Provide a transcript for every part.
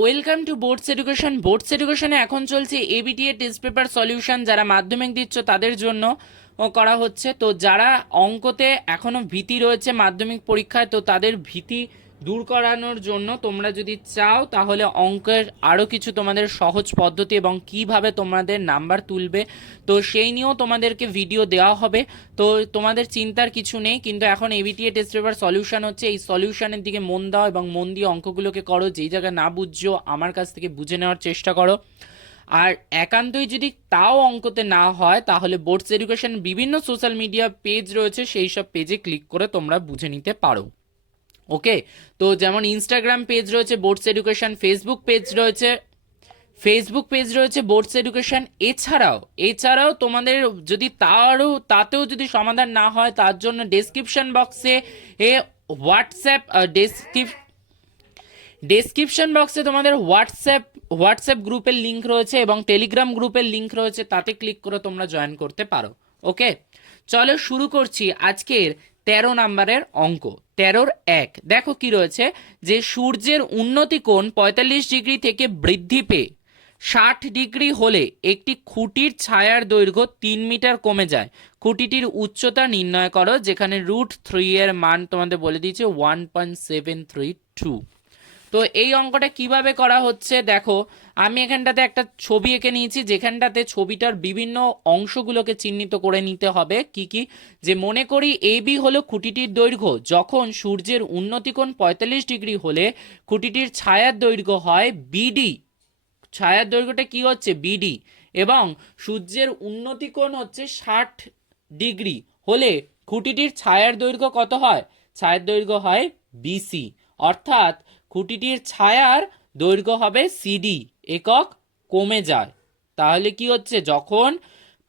Welcome to boards education. Boards এডুকেশনে এখন চলছে এবিটিএ টেস্ট পেপার সলিউশন। যারা মাধ্যমিক দিচ্ছ তাদের জন্য করা হচ্ছে। তো যারা অঙ্কতে এখনও ভীতি রয়েছে মাধ্যমিক পরীক্ষায়, তো তাদের ভীতি দূর করানোর জন্য তোমরা যদি চাও তাহলে অঙ্কের আরও কিছু তোমাদের সহজ পদ্ধতি এবং কিভাবে তোমাদের নাম্বার তুলবে, তো সেই নিয়েও তোমাদেরকে ভিডিও দেওয়া হবে। তো তোমাদের চিন্তার কিছু নেই, কিন্তু এখন এবিটিএ টেস্ট পেপার সলিউশন হচ্ছে, এই সলিউশনের দিকে মন দাও এবং মন দিয়ে অঙ্কগুলোকে করো। যেই জায়গায় না বুঝছো আমার কাছ থেকে বুঝে নেওয়ার চেষ্টা করো। আর একান্তই যদি তাও অঙ্কতে না হয় তাহলে বোর্ডস এডুকেশন বিভিন্ন সোশ্যাল মিডিয়া পেজ রয়েছে, সেই সব পেজে ক্লিক করে তোমরা বুঝে নিতে পারো। ওকে, তো যেমন ইনস্টাগ্রাম পেজ রয়েছে বোর্ডস এডুকেশন, ফেসবুক পেজ রয়েছে বোর্ডস এডুকেশন। এছাড়াও তোমাদের যদি তাতেও যদি সমাধান না হয় তার জন্য ডেসক্রিপশন বক্সে ডেসক্রিপশন বক্সে তোমাদের হোয়াটসঅ্যাপ গ্রুপের লিঙ্ক রয়েছে এবং টেলিগ্রাম গ্রুপের লিঙ্ক রয়েছে, তাতে ক্লিক করে তোমরা জয়েন করতে পারো। ওকে, চলো শুরু করছি আজকের 13 নাম্বারের অঙ্ক। 13-1 দেখো কি রয়েছে, যে সূর্যের উন্নতি কোণ 45 ডিগ্রি থেকে বৃদ্ধি পেয়ে 60 ডিগ্রি হলে একটি খুঁটির ছায়ার দৈর্ঘ্য 3 মিটার কমে যায়। খুঁটিটির উচ্চতা নির্ণয় করো, যেখানে √3 এর মান তোমাদের বলে দিয়েছে 1.732। তো এই অঙ্কটা কিভাবে করা হচ্ছে দেখো, আমি এখানটাতে একটা ছবি এঁকে নিয়েছি, যেখানটাতে ছবিটার বিভিন্ন অংশগুলোকে চিহ্নিত করে নিতে হবে। কি কি, যে মনে করি এবি হলো খুঁটিটির দৈর্ঘ্য, যখন সূর্যের উন্নতিকোণ 45 ডিগ্রি হলে খুঁটিটির ছায়ার দৈর্ঘ্য হয় বিডি। ছায়ার দৈর্ঘ্যটা কি হচ্ছে বিডি, এবং সূর্যের উন্নতিকোণ হচ্ছে 60 ডিগ্রি হলে খুঁটিটির ছায়ার দৈর্ঘ্য কত হয়? ছায়ার দৈর্ঘ্য হয় বিসি, অর্থাৎ খুঁটিটির ছায়ার দৈর্ঘ্য হবে সিডি একক কমে যায়। তাহলে কি হচ্ছে, যখন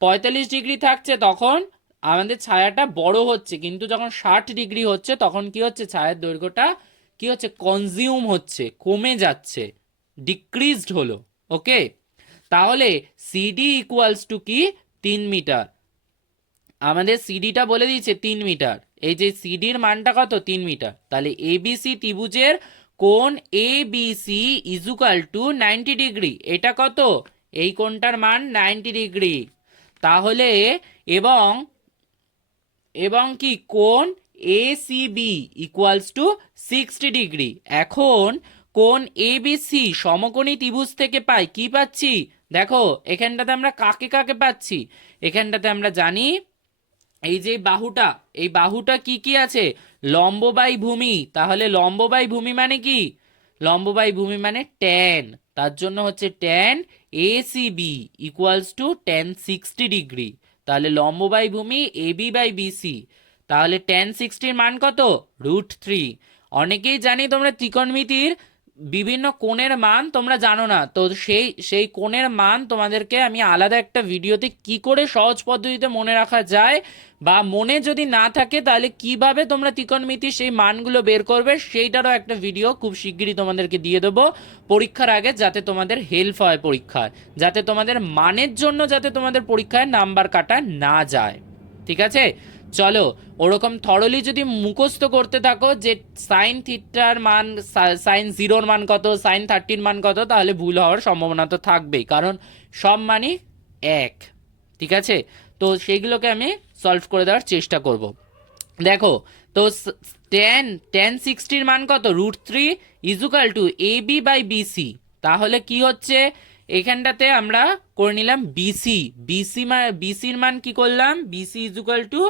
45 ডিগ্রি থাকছে তখন আমাদের ছায়াটা বড় হচ্ছে, কিন্তু যখন 60 ডিগ্রি হচ্ছে তখন কি হচ্ছে, ছায়ার দৈর্ঘ্যটা কি হচ্ছে, কনজিউম হচ্ছে, কমে যাচ্ছে, ডিক্রিজড হলো। ওকে, তাহলে সিডি ইকুয়ালস টু কি 3 মিটার। আমাদের সিডিটা বলে দিয়েছে 3 মিটার, এই যে সিডির মানটা কত 3 মিটার। তাহলে এবিসি ত্রিভুজের কোণ এবিসি ইজুকাল টু 90 ডিগ্রি, এটা কত, এই কোণটার মান 90 ডিগ্রি। তাহলে এবং এবং কি কোণ এসিবি ইকুয়ালস টু 60 ডিগ্রি। এখন কোণ এবিসি সমকোণী ত্রিভুজ থেকে পাই, কি পাচ্ছি দেখো, এখানটাতে আমরা কাকে কাকে পাচ্ছি, এখানটাতে আমরা জানি এই যে এই বাহুটা কি কি আছে, লম্ব বাই ভূমি। তাহলে লম্ব বাই ভূমি মানে কি, লম্ব বাই ভূমি মানে ট্যান, তার জন্য হচ্ছে tan ACB equals to tan 60 degree. তাহলে লম্ব বাই ভূমি এবি বাই বিসি, তাহলে ট্যান 60 মান কত, √3। অনেকেই জানি তোমরা ত্রিকোণমিতির বিভিন্ন কোণের মান তোমরা জানো না, তো সেই কোণের মান তোমাদেরকে আমি আলাদা একটা ভিডিওতে কি করে সহজ পদ্ধতিতে মনে রাখা যায়, বা মনে যদি না থাকে তাহলে কিভাবে তোমরা ত্রিকোণমিতির সেই মানগুলো বের করবে, সেইটারও একটা ভিডিও খুব শিগগিরই তোমাদেরকে দিয়ে দেবো পরীক্ষার আগে, যাতে তোমাদের হেল্প হয় পরীক্ষায়, যাতে তোমাদের মানের জন্য যাতে তোমাদের পরীক্ষায় নাম্বার কাটা না যায়। ঠিক আছে, চলো ওরকম থরলি যদি মুখস্থ করতে থাকো যে সাইন থিটার মান, সাইন 0-র মান কত, সাইন 30-র মান কত, তাহলে ভুল হওয়ার সম্ভাবনা তো থাকবেই, কারণ সব মানই এক। ঠিক আছে, তো সেইগুলোকে আমি সলভ করে দেওয়ার চেষ্টা করব। দেখো, তো ট্যান 60-র মান কত, √3 equal to AB by BC. তাহলে কি হচ্ছে, এখানটাতে আমরা করে নিলাম বিসির মান কি করলাম, BC equal to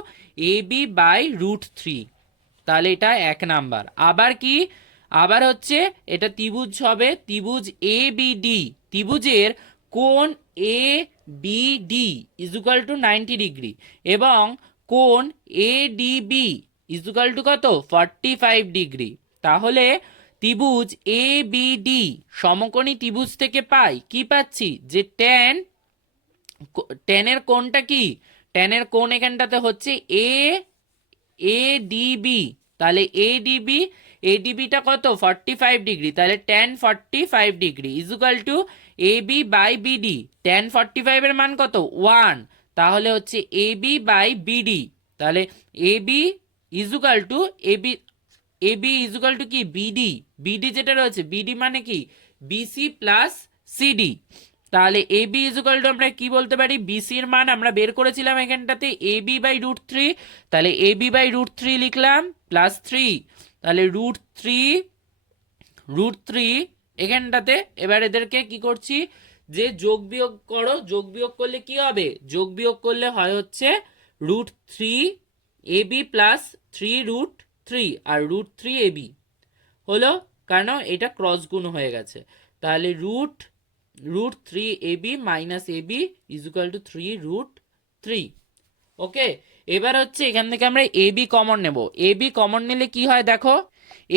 AB by √3। তাহলে এটা 1 নাম্বার। আবার কি, আবার হচ্ছে এটা ত্রিভুজ হবে, ত্রিভুজ এ বিডি, ত্রিভুজের কোণ A BD equal to 90 degree, এবং কোণ এ ডিবি ইজুকাল টু কত, 45 ডিগ্রি। তাহলে ত্রিভুজ এ বিডি সমকোণী ত্রিভুজ থেকে পাই, কি পাচ্ছি, যে ট্যানের কোণটা কি, ট্যানের কোণ এখানটাতে হচ্ছে এডিবি। তাহলে এডিবিটা কত, 45 ডিগ্রি, তাহলে tan 45 degree equal to AB by BD. Tan 45 এর মান কত, 1, তাহলে হচ্ছে এবি বাই বিডি। তাহলে এবি ইজুকাল টু কি বিডি, বিডি যেটা রয়েছে, বিডি মানে কি বিসি প্লাস সিডি। তাহলে এ বি ইজুকাল টু আমরা কি বলতে পারি, বিসির মান আমরা বের করেছিলাম এখানটাতে এ বি বাই রুট থ্রি, তাহলে A B by root three লিখলাম প্লাস থ্রি, তাহলে রুট থ্রি এখানটাতে। এবার এদেরকে কি করছি, যে যোগ বিয়োগ করো, যোগ বিয়োগ করলে কি হবে, যোগ বিয়োগ করলে হয় হচ্ছে root three A B plus three root three, আর রুট থ্রি এ বি হলো, কারণ এটা ক্রস গুণ হয়ে গেছে। তাহলে root three A B minus A B equal to three root three. Okay, এবার হচ্ছে এখান থেকে আমরা এ বি কমন নেব। এ বি কমন নিলে কি হয় দেখো,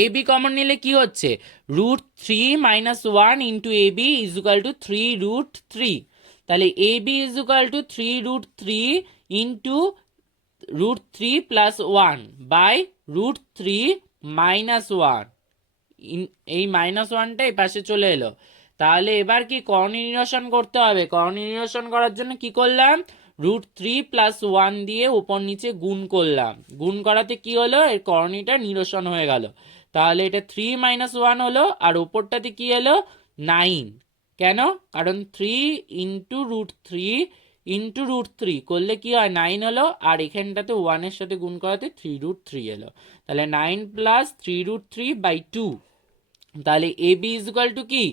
এ বি কমন নিলে কি হচ্ছে, root three minus one into A B equal to three root three. তাহলে A B equal to three root three into root three plus one by root three minus one, এই minus ওয়ানটা এই পাশে চলে এলো। তাহলে এবার কি করণীয় নিরসন করতে হবে, করণীয় নিরসন করার জন্য কি করলাম, রুট থ্রি প্লাস ওয়ান দিয়ে উপর নিচে গুণ করলাম, গুণ করাতে কি হলো, এর করণীয়টা নিরসন হয়ে গেল। তাহলে এটা থ্রি মাইনাস ওয়ান হলো, আর ওপরটাতে কি এলো, নাইন। কেন, কারণ থ্রি ইন্টু রুট থ্রি করলে কি হয়, নাইন হলো, আর এখানটাতে ওয়ানের সাথে গুণ করাতে থ্রি রুট থ্রি এলো। তাহলে nine plus three root three by two. তাহলে এ বি ইজুকাল টু কি,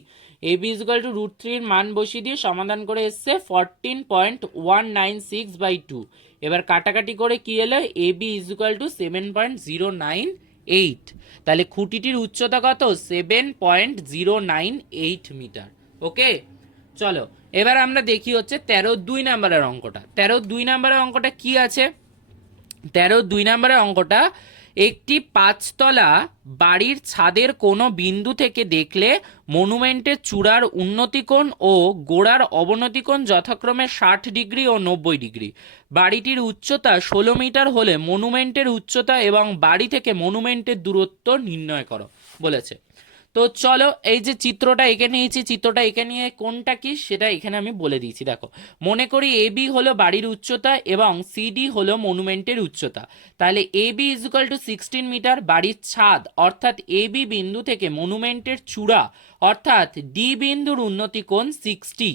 A B equal to root থ্রির মান বসিয়ে দিয়ে সমাধান করে এসছে 14.196/2। এবার কাটাকাটি করে কি এলো, এ বি ইজুকাল টু 7.098। তাহলে খুঁটিটির উচ্চতা কত, 7.098 মিটার। ওকে, চলো এবার আমরা দেখি হচ্ছে 13-2 নম্বরের অঙ্কটা। 13-2 নম্বরের অঙ্কটা কি আছে, 13-2 নম্বরের অঙ্কটা, একটি পাঁচতলা বাড়ির ছাদের কোনো বিন্দু থেকে দেখলে মনুমেন্টের চূড়ার উন্নতিকোণ ও গোড়ার অবনতিকোণ যথাক্রমে 60 ডিগ্রি ও 90 ডিগ্রি। বাড়িটির উচ্চতা 16 মিটার হলে মনুমেন্টের উচ্চতা এবং বাড়ি থেকে মনুমেন্টের দূরত্ব নির্ণয় করো বলেছে। তো চলো এই যে চিত্রটা এঁকে নিয়েছি, চিত্রটা এঁকে নিয়ে কোনটা কি সেটা এখানে আমি বলে দিয়েছি। দেখো, মনে করি এ বি হলো বাড়ির উচ্চতা এবং সিডি হলো মনুমেন্টের উচ্চতা। তাহলে A B equal two 16 metre, বাড়ির ছাদ অর্থাৎ এ বি বিন্দু থেকে মনুমেন্টের চূড়া অর্থাৎ ডি বিন্দুর উন্নতি কোণ 60,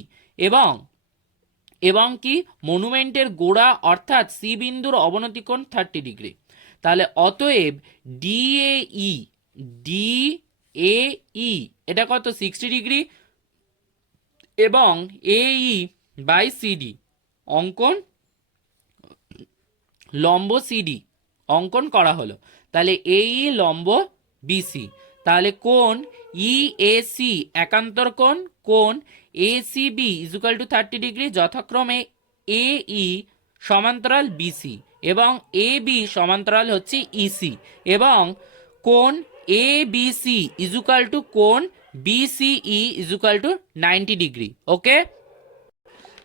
এবং কি মনুমেন্টের গোড়া অর্থাৎ সি বিন্দুর অবনতি কোণ 30 ডিগ্রি। তাহলে অতএব ডি এ ই এটা কত, 60 ডিগ্রি, এবং এ ই বাই সিডি অঙ্কন, লম্ব সিডি অঙ্কন করা হলো। তাহলে এ ই লম্ব বিসি, তাহলে কোণ ই এ সি একান্তর কোণ A C B equal to 30 degree, যথাক্রমে এ ই সমান্তরাল বিসি এবং এ বি সমান্তরাল হচ্ছে ইসি, এবং কোণ A B C equal two কোণ বিসিই ইজুকাল টু 90 ডিগ্রি। ওকে,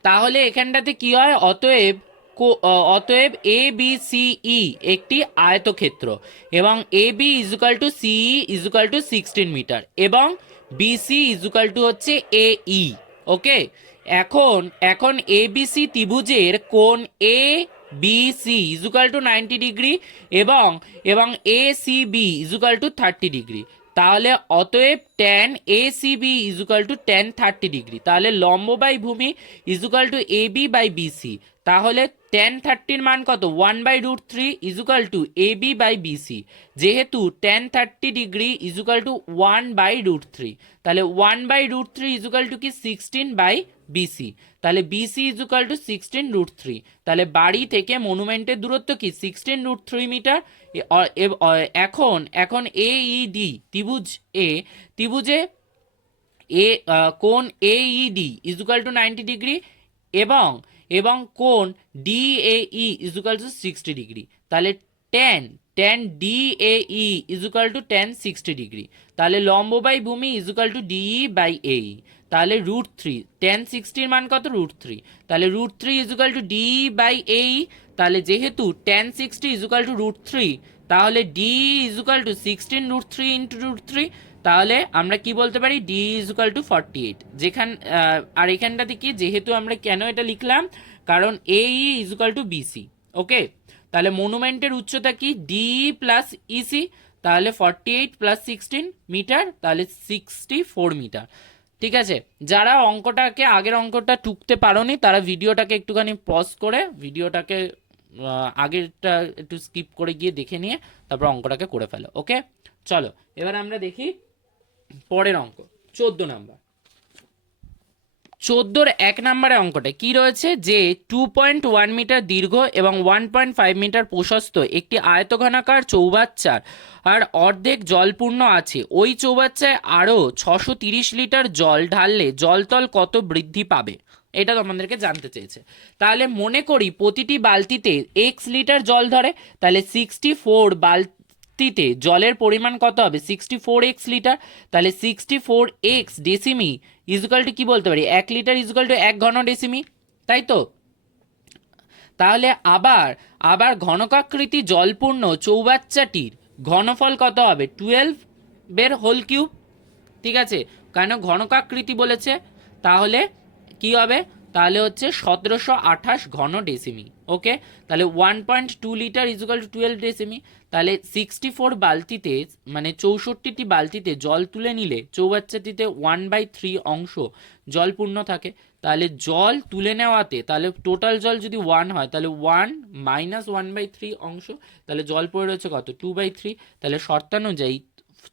তাহলে এখানটাতে কি হয়, অতএব এ বি সি ই একটি আয়তক্ষেত্র, এবং এ বি ইজুকাল টু সিই ইজুকাল টু 16 মিটার, এবং বিসি ইজুকাল টু হচ্ছে এ ই। ওকে, এখন এ বি সি ত্রিভুজের কোণ A B C equal to 90 degree, এবং A C B equal to 30 degree. তাহলে অতএব tan A C B equal to tan 30 degree. তাহলে লম্ব বাই ভূমি equal to A B by BC. তাহলে ট্যান 30-র মান কত, 1/√3 equal to A B by BC, যেহেতু ট্যান 30 ডিগ্রি ইজুকাল টু 1/√3, তাহলে 1/√3 ইজুকাল টু কি 16/BC। তাহলে বিসি ইজুকাল টু 16√3। তাহলে বাড়ি থেকে মনুমেন্টের দূরত্ব কি 16√3 মিটার। এখন এ ই ডি ত্রিভুজে কোণ A E D equal to 90 degree, এবং কোণ D A E equal to 60 degree. তাহলে tan D A E equal to tan 60 degree. তাহলে লম্ব বাই ভূমি equal to DE by A E. তাহলে √3, ট্যান 60-র মান কত, √3। তাহলে √3 equal to DE by A E. তাহলে যেহেতু ট্যান 60 ইজুকাল টু √3, তাহলে ডি ইজুকাল টু 16√3 ইন্টু √3। তাহলে আমরা কি বলতে পারি, ডি ইজুকাল টু 48। আর এখানটাতে কি, যেহেতু আমরা কেন এটা লিখলাম, কারণ এ ই ইজুকাল টু বিসি। ওকে, তাহলে মনুমেন্টের উচ্চতা কি, ডি প্লাস ইসি, তাহলে 48 প্লাস 16 মিটার, তাহলে 64 মিটার। ঠিক আছে, যারা অঙ্কটাকে আগের অঙ্কটা টুকতে পারোনি তারা ভিডিওটাকে একটুখানি পজ করে ভিডিওটাকে আগেরটা একটু স্কিপ করে গিয়ে দেখে নিয়ে তারপর অঙ্কটাকে করে ফেলো। ওকে, চলো এবার আমরা দেখি পরের অঙ্ক 14 নাম্বার। 14-র 1 নম্বরে অঙ্কটা কি রয়েছে, যে 2.1 মিটার দীর্ঘ এবং 1.5 মিটার প্রশস্ত একটি আয়তঘনাকার চৌবাচ্চার আর অর্ধেক জলপূর্ণ আছে। ওই চৌবাচ্চায় আরও 630 লিটার জল ঢাললে জলতল কত বৃদ্ধি পাবে, এটা তোমাদেরকে জানতে চেয়েছে। তাহলে মনে করি প্রতিটি বালতিতে এক্স লিটার জল ধরে, তাহলে 64 বালতিতে জলের পরিমাণ কত হবে, 64x লিটার। তাহলে 64x ডেসিমি ইজুকাল টু কি বলতে পারি, 1 লিটার ইজুকাল টু 1 ঘন ডেসিমি, তাই তো। তাহলে আবার ঘনকাকৃতি জলপূর্ণ চৌবাচ্চাটির ঘনফল কত হবে, 12 হোল কিউব। ঠিক আছে, কেন ঘনকাকৃতি বলেছে, তাহলে কি হবে, তাহলে হচ্ছে 1728 ঘন ডেসিমি। ওকে, তাহলে 1.2 লিটার ইজুকাল টু 12 ডেসিমি। তাহলে 64 বালতিতে মানে 64টি বালতিতে জল তুলে নিলে চৌবাচ্চাটিতে 1/3 অংশ জল পূর্ণ থাকে। তাহলে জল তুলে নেওয়াতে তাহলে টোটাল জল যদি 1 হয় তাহলে 1 মাইনাস 1/3 অংশ, তাহলে জল পড়ে রয়েছে কত, 2/3। তাহলে শর্তানুযায়ী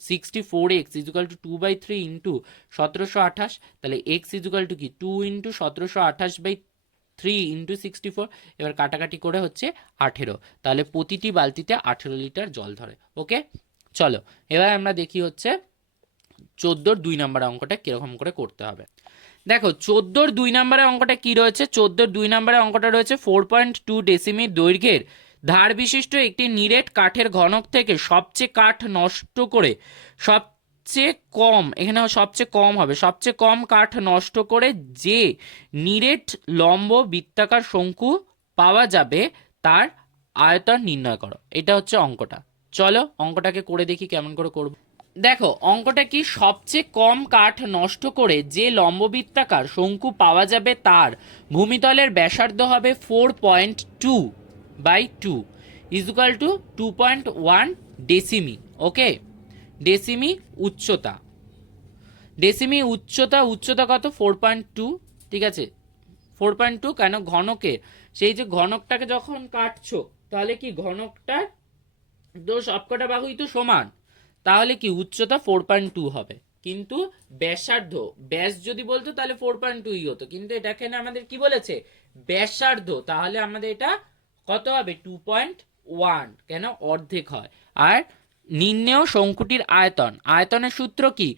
64x ইজুকাল টু 2/3 ইন্টু 1728, তাহলে x ইজুকাল টু কি 2 ইন্টু 1728/3 ইন্টু 64। এবার কাটাকাটি করে হচ্ছে 18, তাহলে প্রতিটি বালতিতে 18 লিটার জল ধরে। ওকে, চলো এবার আমরা দেখি হচ্ছে 14-র 2 নম্বর অঙ্কটা কিরকম করে করতে হবে। দেখো 14-র 2 নম্বরের অঙ্কটা কি রয়েছে, 14-র 2 নম্বরের অঙ্কটা রয়েছে 4.2 ডেসিমি দৈর্ঘ্যের ধার বিশিষ্ট একটি নিরেট কাঠের ঘনক থেকে সবচেয়ে কাঠ নষ্ট করে সবচেয়ে কম, এখানে সবচেয়ে কম হবে, সবচেয়ে কম কাঠ নষ্ট করে যে নিরেট লম্ব বৃত্তাকার শঙ্কু পাওয়া যাবে তার আয়তন নির্ণয় করো। এটা হচ্ছে অঙ্কটা। চলো অঙ্কটাকে করে দেখি কেমন করে করব। দেখো অঙ্কটা কি, সবচেয়ে কম কাঠ নষ্ট করে যে লম্ববৃত্তাকার শঙ্কু পাওয়া যাবে তার ভূমিতলের ব্যাসার্ধ হবে 4.2/2 ইজুকাল টু 2.1 ডেসিমি। ওকে, ডেসিমি উচ্চতা, উচ্চতা কত, 4.2। ঠিক আছে, 4.2 কেন, ঘনকে সেই যে ঘনকটাকে যখন কাটছো তাহলে কি ঘনকটার তো সবকটা বাহুই তো সমান, তাহলে কি উচ্চতা 4.2 হবে। কিন্তু ব্যাসার্ধ, ব্যাস যদি বলতো তাহলে 4.2ই হতো, কিন্তু এটা এখানে আমাদের কি বলেছে, ব্যাসার্ধ, তাহলে আমাদের এটা কত হবে, 2.1, কেন অর্ধেক হয়। আর নির্ণেয় শঙ্কুটির আয়তন, আয়তনের সূত্র কি,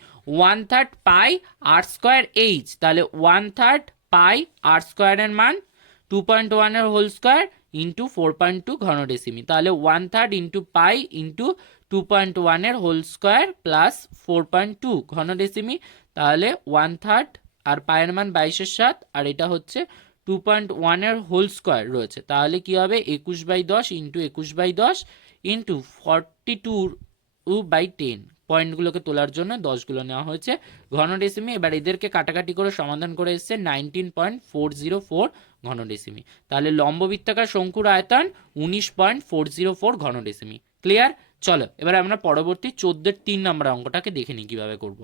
1/3 পাই আর স্কোয়ার এইচ, তাহলে 1/3 পাই আর স্কোয়ারের মান 2.1 এর হোল স্কোয়ার ইন্টু 4.2 ঘন ডেসিমি, তাহলে 1/3 ইন্টু পাই ইন্টু 2.1 এর হোল স্কোয়ার প্লাস 4.2 ঘন ডেসিমি, তাহলে 1/3 আর পায়ের মান 22/7 আর এটা হচ্ছে 2.1 এর হোল স্কোয়ার রয়েছে, তাহলে কি হবে 21/10 ইন্টু 21/10 ইন্টু 42/10। পয়েন্টগুলোকে তোলার জন্য 10গুলো নেওয়া হয়েছে ঘন ডেসিমি। এবার এদেরকে কাটাকাটি করে সমাধান করে এসছে 19.404 ঘন ডেসিমি, তাহলে লম্ববৃত্তাকার শঙ্কুর আয়তন 19.404 ঘন ডেসিমি। ক্লিয়ার? চলো এবার আমরা পরবর্তী 14-র 3 নম্বর অঙ্কটাকে দেখে নিই কিভাবে করব।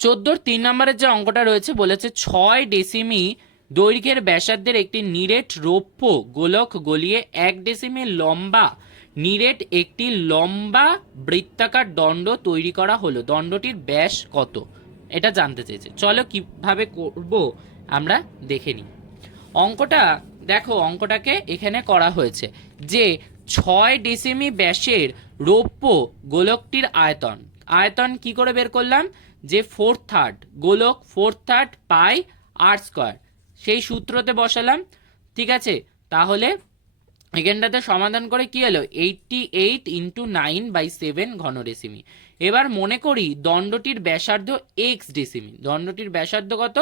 14-র 3 নম্বরের যে অঙ্কটা রয়েছে বলেছে 6 ডেসিমি দৈর্ঘ্যের ব্যাসার্ধের একটি নিরেট রৌপ্য গোলক গলিয়ে 1 ডেসিমি লম্বা নিরেট একটি লম্বা বৃত্তাকার দণ্ড তৈরি করা হলো, দণ্ডটির ব্যাস কত, এটা জানতে চেয়েছে। চলো কিভাবে করব আমরা দেখে নিই। অঙ্কটা দেখো, অঙ্কটাকে এখানে করা হয়েছে যে 6 ডেসিমি ব্যাসের রৌপ্য গোলকটির আয়তন, আয়তন কি করে বের করলাম, যে 4/3 গোলক 4/3 পাই আর স্কোয়ার, সেই সূত্রতে বসালাম। ঠিক আছে, তাহলে এখানটাতে সমাধান করে কি হলো 88 ইন্টু 9/7 ঘন ডেসিমি। এবার মনে করি দণ্ডটির ব্যাসার্ধ এক্স ডেসিমি, দণ্ডটির ব্যাসার্ধ কত,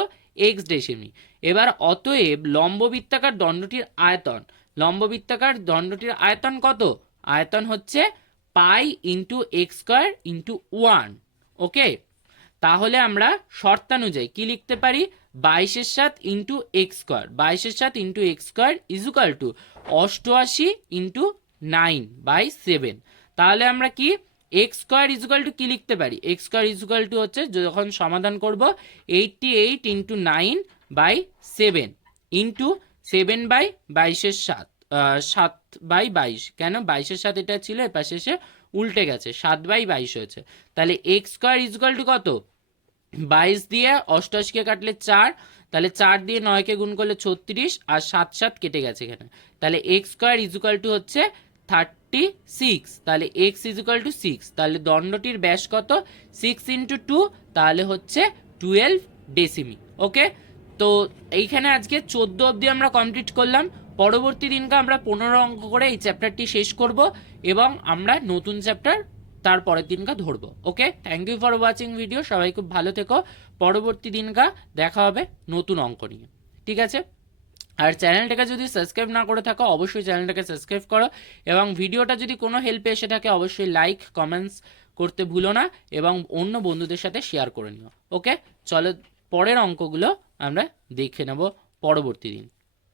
এক্স ডেসিমি। এবার অতএব লম্ববৃত্তাকার দণ্ডটির আয়তন, লম্ববৃত্তাকার দণ্ডটির আয়তন কত, আয়তন হচ্ছে pi into x square into 1। Okay, তাহলে আমরা শর্তানুযায়ী কি লিখতে পারি, 22/7 into x square, 22/7 into x square equal to 88 into 9/7। তাহলে আমরা কি এক্স স্কোয়ার ইজুকাল টু কি লিখতে পারি, এক্স স্কোয়ার ইজুকাল টু হচ্ছে যখন সমাধান করব 88 ইন্টু 9/7 ইন্টু 7/22 7/22, কেন 22 এটা ছিল এ পাশে এসে উল্টে গেছে, 7/22 হয়েছে। তাহলে এক্স স্কোয়ার ইজুকাল টু কত, 22 দিয়ে 88কে কাটলে 4, তাহলে 4 দিয়ে 9কে গুণ করলে 36, আর 7 7 কেটে গেছে এখানে। তাহলে এক্স স্কোয়ার ইজুকাল টু হচ্ছে 36, তাহলে এক্স ইজুকাল টু 6, তাহলে দণ্ডটির ব্যাস কত, 6 ইন্টু 2, তাহলে হচ্ছে 12 ডেসিমি। ওকে, তো এইখানে আজকে 14 অবধি আমরা কমপ্লিট করলাম। পরবর্তী দিনকে আমরা 15 অঙ্ক করে এই চ্যাপ্টারটি শেষ করব এবং আমরা নতুন চ্যাপ্টার তার পরের দিনকা ধরবো। Okay, thank you for watching video, সবাই খুব ভালো থেকো। পরবর্তী দিনকা দেখা হবে নতুন অঙ্ক নিয়ে, ঠিক আছে? আর চ্যানেলটাকে যদি সাবস্ক্রাইব না করে থাকো অবশ্যই চ্যানেলটাকে সাবস্ক্রাইব করো, এবং ভিডিওটা যদি কোনো হেল্পে এসে থাকে অবশ্যই লাইক কমেন্টস করতে ভুলো না, এবং অন্য বন্ধুদের সাথে শেয়ার করে নিও। ওকে, চলো পরের অঙ্কগুলো আমরা দেখে নেব পরবর্তী দিন।